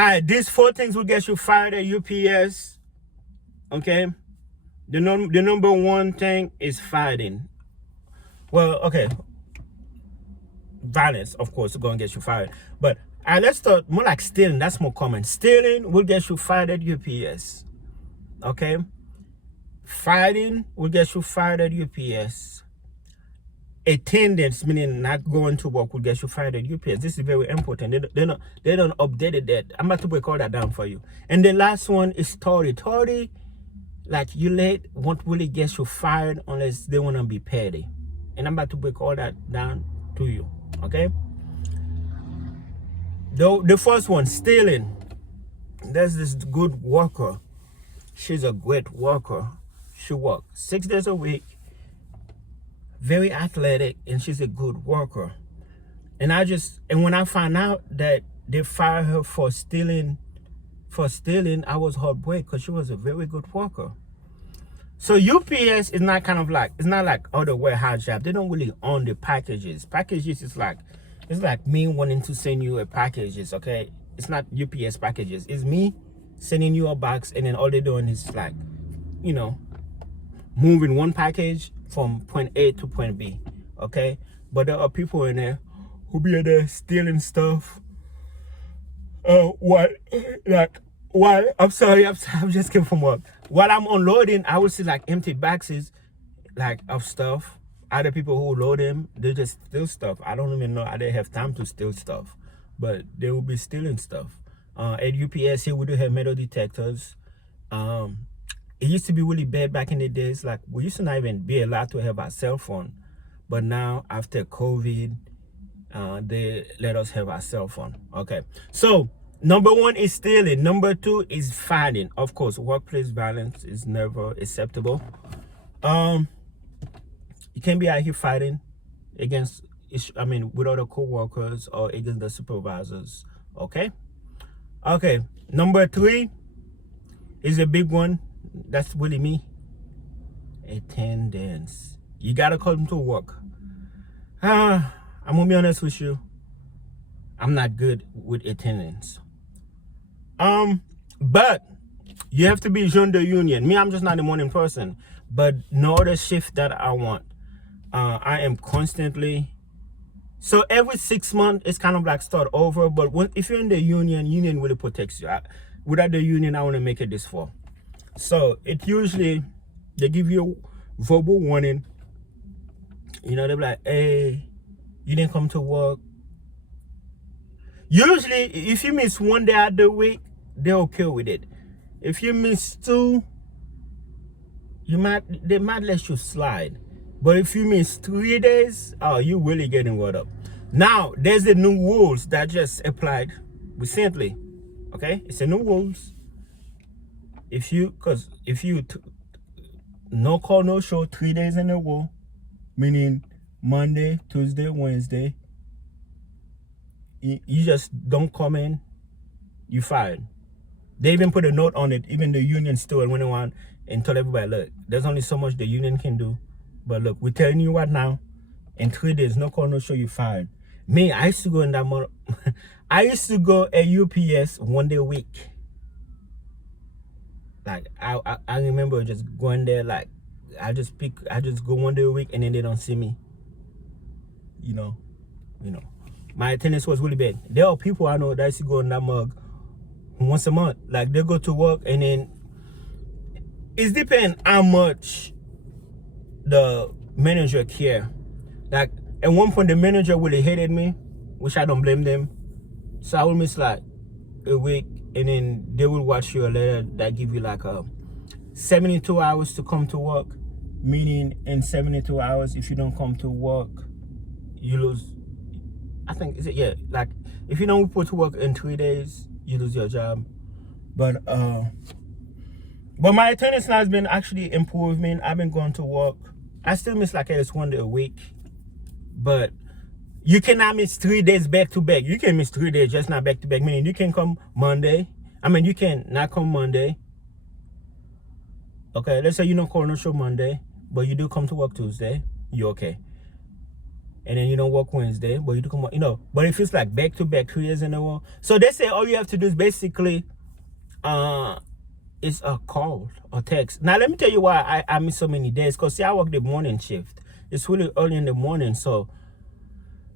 All right, these 4 things will get you fired at UPS. Okay, the number 1 thing is fighting. Well, okay, violence, of course, is gonna get you fired. But let's start more like stealing. That's more common. Stealing will get you fired at UPS. Okay, fighting will get you fired at UPS. Attendance, meaning not going to work, will get you fired at UPS. This is very important. They don't update that. I'm about to break all that down for you. And the last one is tardy. Tardy, like you late, won't really get you fired unless they want to be petty. And I'm about to break all that down to you. Okay. The first one, stealing. There's this good worker. She's a great worker. She works 6 days a week. Very athletic, and she's a good worker. And when I found out that they fired her for stealing, I was heartbroken because she was a very good worker. So UPS is not it's not like other warehouse jobs. They don't really own the packages. Packages is it's like me wanting to send you a packages, okay? It's not UPS packages. It's me sending you a box, and then all they're doing is like, you know, moving one package from point A to point B, okay? But there are people in there who be in there stealing stuff. I'm sorry, I'm just came from work. While I'm unloading, I will see like empty boxes, like of stuff. Other people who load them, they just steal stuff. I don't even know how they have time to steal stuff, but they will be stealing stuff. At UPS here, we do have metal detectors. It used to be really bad back in the days. Like, we used to not even be allowed to have our cell phone. But now, after COVID, they let us have our cell phone. Okay. So, number 1 is stealing. Number 2 is fighting. Of course, workplace violence is never acceptable. You can't be out here fighting against, with other co-workers or against the supervisors. Okay. Okay. Number 3 is a big one. That's really me. Attendance. You gotta come to work. I'm gonna be honest with you. I'm not good with attendance. But you have to be join the union. Me, I'm just not a morning person. But no other shift that I want. I am constantly. So every 6 months, it's kind of like start over. But if you're in the union really protects you. Without the union, I want to make it this far. So it usually, they give you a verbal warning. You know, they're like, hey, you didn't come to work. Usually, if you miss 1 day out of the week, they're okay with it. If you miss 2, they might let you slide. But if you miss 3 days, oh, you're really getting word up. Now, there's the new rules that just applied recently. Okay, it's a new rules. If you no call, no show 3 days in a row, meaning Monday, Tuesday, Wednesday, you just don't come in, you fired. They even put a note on it. Even the union still went around and told everybody, look, there's only so much the union can do. But look, we're telling you right now, in 3 days, no call, no show, you fired. Me, I used to go in that month. I used to go at UPS 1 day a week. Like, I remember just going there, like, I just go 1 day a week, and then they don't see me. You know. My attendance was really bad. There are people I know that used to go in that mug once a month. Like, they go to work, and then it depends how much the manager care. Like, at one point, the manager really hated me, which I don't blame them. So I would miss like a week, and then they will watch you a letter that give you like 72 hours to come to work. Meaning, in 72 hours, if you don't come to work, you lose. I think, like, if you don't report to work in 3 days, you lose your job. But my attendance now has been actually improving. I've been going to work. I still miss like at least 1 day a week. But you cannot miss 3 days back to back. You can miss 3 days, just not back to back. Meaning you can come Monday. You can not come Monday. Okay, let's say you don't call no show Monday, but you do come to work Tuesday. You're okay. and then you don't work Wednesday, but you do come, but it feels like back to back 2 years in a row. So they say all you have to do is basically, it's a call or text. Now let me tell you why I miss so many days. Cause see, I work the morning shift. It's really early in the morning, so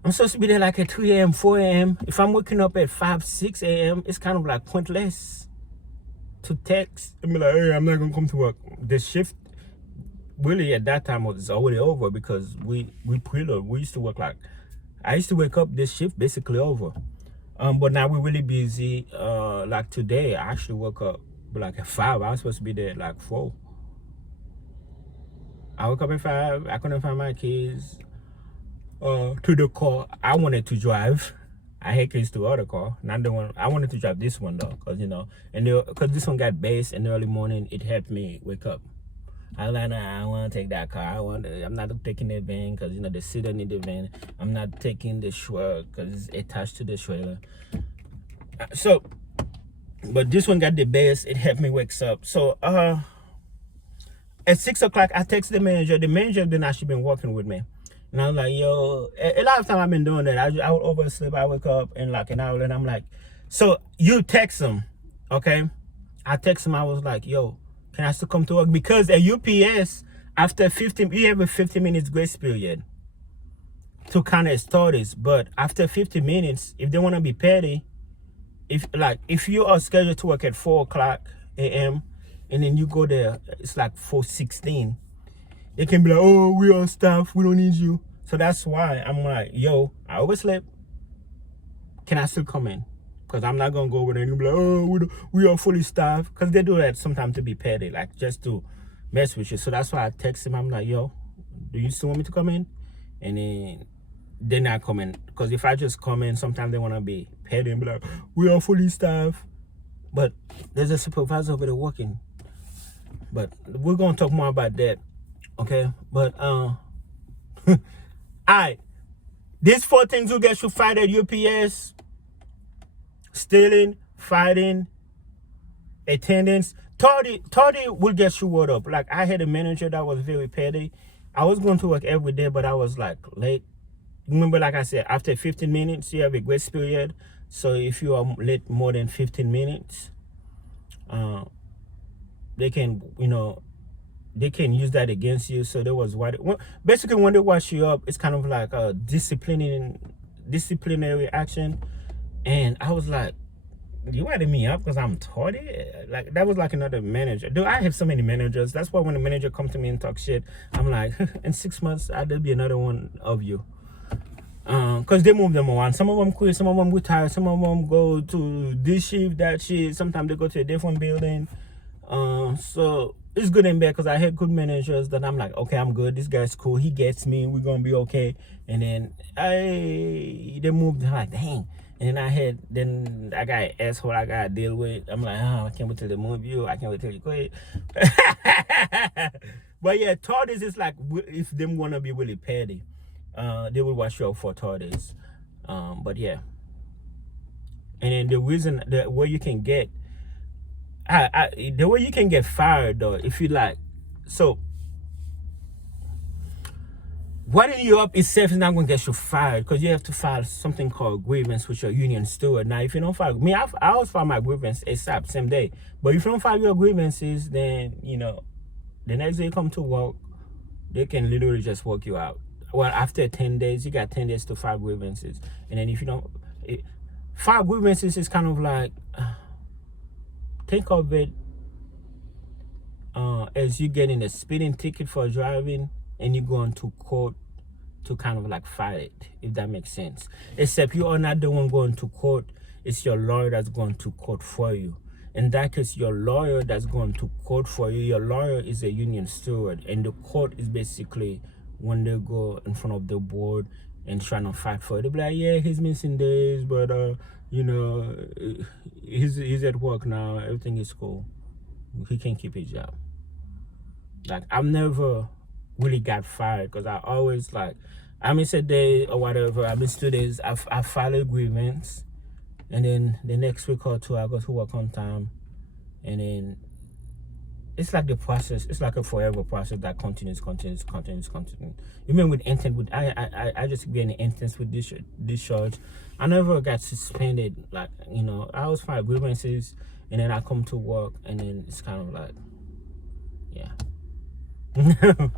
I'm supposed to be there like at 3 a.m., 4 a.m. If I'm waking up at 5, 6 a.m., it's kind of like pointless to text and be like, hey, I'm not gonna come to work. The shift really at that time was already over because we preload. We used to work like, I used to wake up, this shift basically over. But now we're really busy. Like today, I actually woke up like at 5. I was supposed to be there at like 4. I woke up at 5. I couldn't find my keys to the car I wanted to drive. I had keys to the other car, not the one I wanted to drive. This one though, cause because this one got bass in the early morning, it helped me wake up. I was like, nah, I want to take that car. I'm not taking the van because the seat in the van. I'm not taking the shredder because it's attached to the shredder. So, but this one got the bass. It helped me wake up. So, at 6 o'clock, I text the manager. The manager been actually been working with me. And I was like, yo, a lot of time I've been doing that. I would oversleep. I wake up in like an hour and I'm like, so you text him, okay? I text him. I was like, yo, can I still come to work? Because at UPS, after 15, you have a 15 minutes grace period to kind of start this. But after 15 minutes, if they want to be petty, if you are scheduled to work at 4 o'clock a.m. and then you go there, it's like 4:16. They can be like, oh, we are staff, we don't need you. So that's why I'm like, yo, I overslept. Can I still come in? Because I'm not going to go over there and be like, oh, we are fully staffed. Because they do that sometimes to be petty, like just to mess with you. So that's why I text him. I'm like, yo, do you still want me to come in? And then they're not coming. Because if I just come in, sometimes they want to be petty and be like, we are fully staffed. But there's a supervisor over there working. But we're going to talk more about that. Okay? But, all right. These 4 things will get you fired at UPS. Stealing, fighting, attendance. 30 will get you word up. Like I had a manager that was very petty. I was going to work every day, but I was like late. Remember, like I said, after 15 minutes, you have a grace period. So if you are late more than 15 minutes, they can, they can use that against you. So there was basically when they wash you up, it's kind of like a disciplinary action. And I was like, you added me up because I'm tardy? Like, that was like another manager. Dude, I have so many managers. That's why when the manager come to me and talk shit, I'm like, in 6 months, there'll be another one of you. Because they move them around. Some of them quit, some of them retire, some of them go to this shift, that shift. Sometimes they go to a different building. So it's good and bad because I had good managers that I'm like, okay, I'm good. This guy's cool. He gets me. We're going to be okay. And then they moved. I'm like, dang. And then I got an asshole I got to deal with. I'm like, I can't wait till they move you. I can't wait till you quit. But yeah, tardies is like, if them want to be really petty, they will watch you out for tardies. But yeah. And then the reason, the way you can get fired though, if you like, so writing you up itself is not going to get you fired because you have to file something called grievance with your union steward. Now, if you don't file, I always file my grievance ASAP, same day. But if you don't file your grievances, then, the next day you come to work, they can literally just work you out. Well, after 10 days, you got 10 days to file grievances. And then if you don't, file grievances is kind of like, think of it as you getting a speeding ticket for driving and you going to court to kind of like fight it, if that makes sense. Except you are not the one going to court, it's your lawyer that's going to court for you. In that case, your lawyer that's going to court for you, your lawyer is a union steward, and the court is basically when they go in front of the board and trying to fight for it. They'll be like, yeah, he's missing days, but he's at work now, everything is cool. He can keep his job. Like, I've never really got fired because I always I miss a day or whatever. I miss 2 days. I file a grievance, and then the next week or two I go to work on time, and then it's like the process. It's like a forever process that continues. Even with intent, with I just be an instance with this charge. I never got suspended. Like, you know, I always file grievances, and then I come to work, and then it's kind of like, yeah.